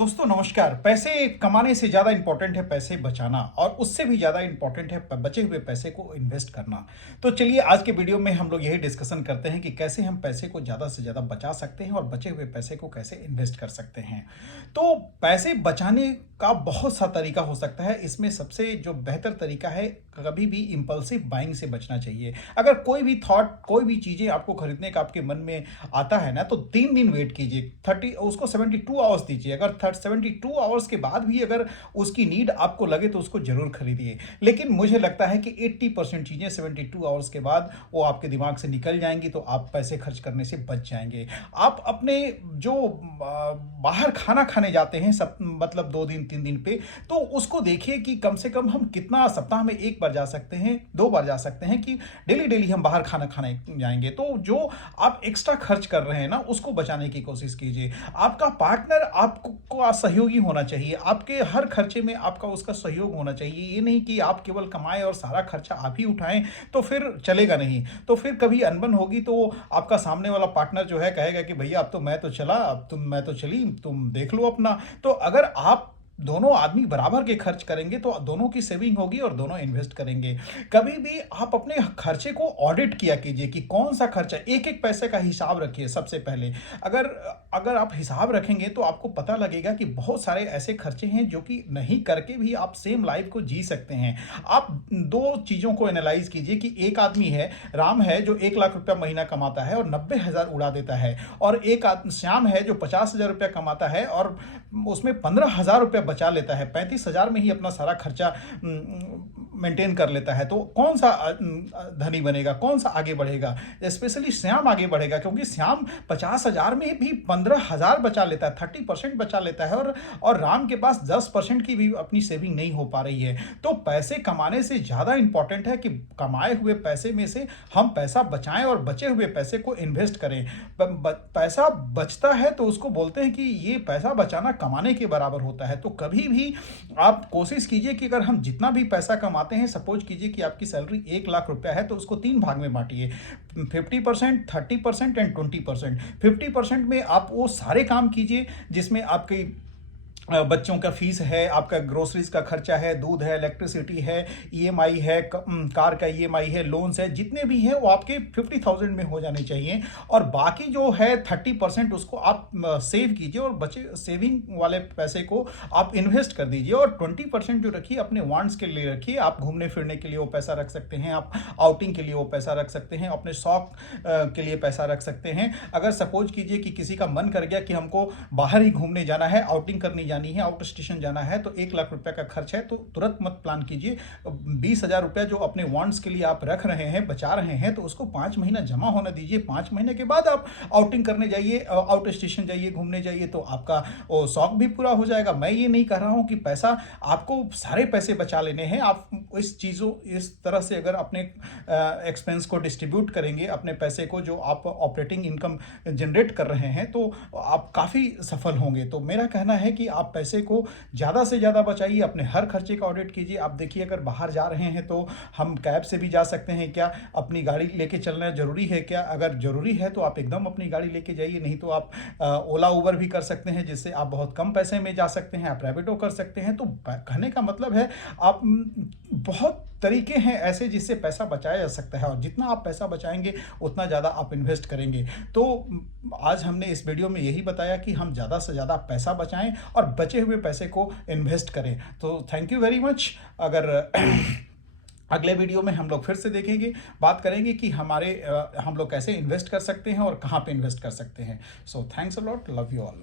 दोस्तों नमस्कार। पैसे कमाने से ज़्यादा इंपॉर्टेंट है पैसे बचाना और उससे भी ज़्यादा इंपॉर्टेंट है बचे हुए पैसे को इन्वेस्ट करना। तो चलिए आज के वीडियो में हम लोग यही डिस्कशन करते हैं कि कैसे हम पैसे को ज़्यादा से ज़्यादा बचा सकते हैं और बचे हुए पैसे को कैसे इन्वेस्ट कर सकते हैं। तो पैसे बचाने का बहुत सा तरीका हो सकता है। इसमें सबसे जो बेहतर तरीका है, कभी भी इम्पल्सिव बाइंग से बचना चाहिए। अगर कोई भी थॉट, कोई भी चीज़ें आपको खरीदने का आपके मन में आता है ना, तो 3 दिन वेट कीजिए, 30 उसको 72 आवर्स दीजिए। अगर 72 आवर्स के बाद भी अगर उसकी नीड आपको लगे तो उसको जरूर खरीदिए। लेकिन मुझे लगता है कि 80% चीज़ें 72 आवर्स के बाद वो आपके दिमाग से निकल जाएंगी, तो आप पैसे खर्च करने से बच जाएंगे। आप अपने जो बाहर खाना खाने जाते हैं, सब मतलब 2 दिन 3 दिन पे, तो उसको देखिए कि कम से कम हम कितना सप्ताह में 1 बार जा सकते हैं, 2 बार जा सकते हैं, कि डेली डेली हम बाहर खाना खाने जाएंगे। तो जो आप एक्स्ट्रा खर्च कर रहे हैं ना, उसको बचाने की कोशिश कीजिए। आपका पार्टनर आपको सहयोगी होना चाहिए, आपके हर खर्चे में आपका उसका सहयोग होना चाहिए। ये नहीं कि आप केवल कमाएं और सारा खर्चा आप ही उठाएं, तो फिर चलेगा नहीं। तो फिर कभी अनबन होगी तो आपका सामने वाला पार्टनर जो है कहेगा कि भैया अब तो मैं तो चला, अब मैं तो चली, तुम देख लो अपना। तो अगर आप दोनों आदमी बराबर के खर्च करेंगे तो दोनों की सेविंग होगी और दोनों इन्वेस्ट करेंगे। कभी भी आप अपने खर्चे को ऑडिट किया कीजिए कि कौन सा खर्चा, एक एक पैसे का हिसाब रखिए सबसे पहले। अगर अगर आप हिसाब रखेंगे तो आपको पता लगेगा कि बहुत सारे ऐसे खर्चे हैं जो कि नहीं करके भी आप सेम लाइफ को जी सकते हैं। आप दो चीज़ों को एनालाइज कीजिए कि एक आदमी है, राम है, जो 1 लाख रुपया महीना कमाता है और 90,000 उड़ा देता है, और एक श्याम है जो 50,000 रुपया कमाता है और उसमें 15,000 रुपया बचा लेता है, 35,000 में ही अपना सारा खर्चा मेंटेन कर लेता है। तो कौन सा धनी बनेगा, कौन सा आगे बढ़ेगा? स्पेशली श्याम आगे बढ़ेगा, क्योंकि श्याम 50,000 में भी 15,000 बचा लेता है, 30% बचा लेता है, और राम के पास 10% की भी अपनी सेविंग नहीं हो पा रही है। तो पैसे कमाने से ज़्यादा इंपॉर्टेंट है कि कमाए हुए पैसे में से हम पैसा बचाएं और बचे हुए पैसे को इन्वेस्ट करें। पैसा बचता है तो उसको बोलते हैं कि ये पैसा बचाना कमाने के बराबर होता है। तो कभी भी आप कोशिश कीजिए कि अगर हम जितना भी पैसा कमाते हैं, सपोज कीजिए कि आपकी सैलरी 1 लाख रुपया है, तो उसको 3 भाग में बांटिए, 50%, 30% एंड 20%। 50% में आप वो सारे काम कीजिए जिसमें आपकी बच्चों का फीस है, आपका ग्रोसरीज का खर्चा है, दूध है, इलेक्ट्रिसिटी है, ईएमआई है, कार का ईएमआई है, लोन्स है, जितने भी हैं वो आपके 50,000 में हो जाने चाहिए। और बाकी जो है 30% उसको आप सेव कीजिए और बचे सेविंग वाले पैसे को आप इन्वेस्ट कर दीजिए। और 20% जो रखिए अपने वांट्स के लिए रखिए। आप घूमने फिरने के लिए वो पैसा रख सकते हैं, आप आउटिंग के लिए वो पैसा रख सकते हैं, अपने शौक के लिए पैसा रख सकते हैं। अगर सपोज कीजिए कि किसी का मन कर गया कि हमको बाहर ही घूमने जाना है, आउटिंग करनी जानी है, आउट स्टेशन जाना है, तो 1 लाख रुपए का खर्च है, तो तुरंत मत प्लान कीजिए। 20,000 रुपया जो अपने वांट्स के लिए आप रख रहे हैं, बचा रहे हैं, तो उसको 5 महीना जमा होने दीजिए। 5 महीने के बाद आप आउटिंग करने जाइए, आउट स्टेशन जाइए, घूमने जाइए, तो आपका वो शौक भी पूरा हो जाएगा। मैं ये नहीं कह रहा हूं कि पैसा आपको सारे पैसे बचा लेने हैं। आप इस तरह से अगर अपने एक्सपेंस को डिस्ट्रीब्यूट करेंगे, अपने पैसे को जो आप ऑपरेटिंग इनकम जनरेट कर रहे हैं, तो आप काफ़ी सफल होंगे। तो मेरा कहना है कि आप पैसे को ज़्यादा से ज़्यादा बचाइए, अपने हर खर्चे का ऑडिट कीजिए। आप देखिए, अगर बाहर जा रहे हैं तो हम कैब से भी जा सकते हैं क्या? अपनी गाड़ी लेके चलना जरूरी है क्या? अगर जरूरी है तो आप एकदम अपनी गाड़ी लेके जाइए, नहीं तो आप ओला उबर भी कर सकते हैं, जिससे आप बहुत कम पैसे में जा सकते हैं। आप रैपिडो कर सकते हैं। तो कहने का मतलब है, आप बहुत तरीके हैं ऐसे जिससे पैसा बचाया जा सकता है, और जितना आप पैसा बचाएंगे उतना ज़्यादा आप इन्वेस्ट करेंगे। तो आज हमने इस वीडियो में यही बताया कि हम ज़्यादा से ज़्यादा पैसा बचाएं और बचे हुए पैसे को इन्वेस्ट करें। तो थैंक यू वेरी मच। अगर अगले वीडियो में हम लोग फिर से देखेंगे, बात करेंगे कि हम लोग कैसे इन्वेस्ट कर सकते हैं और कहाँ पे इन्वेस्ट कर सकते हैं। So thanks a lot, love you all.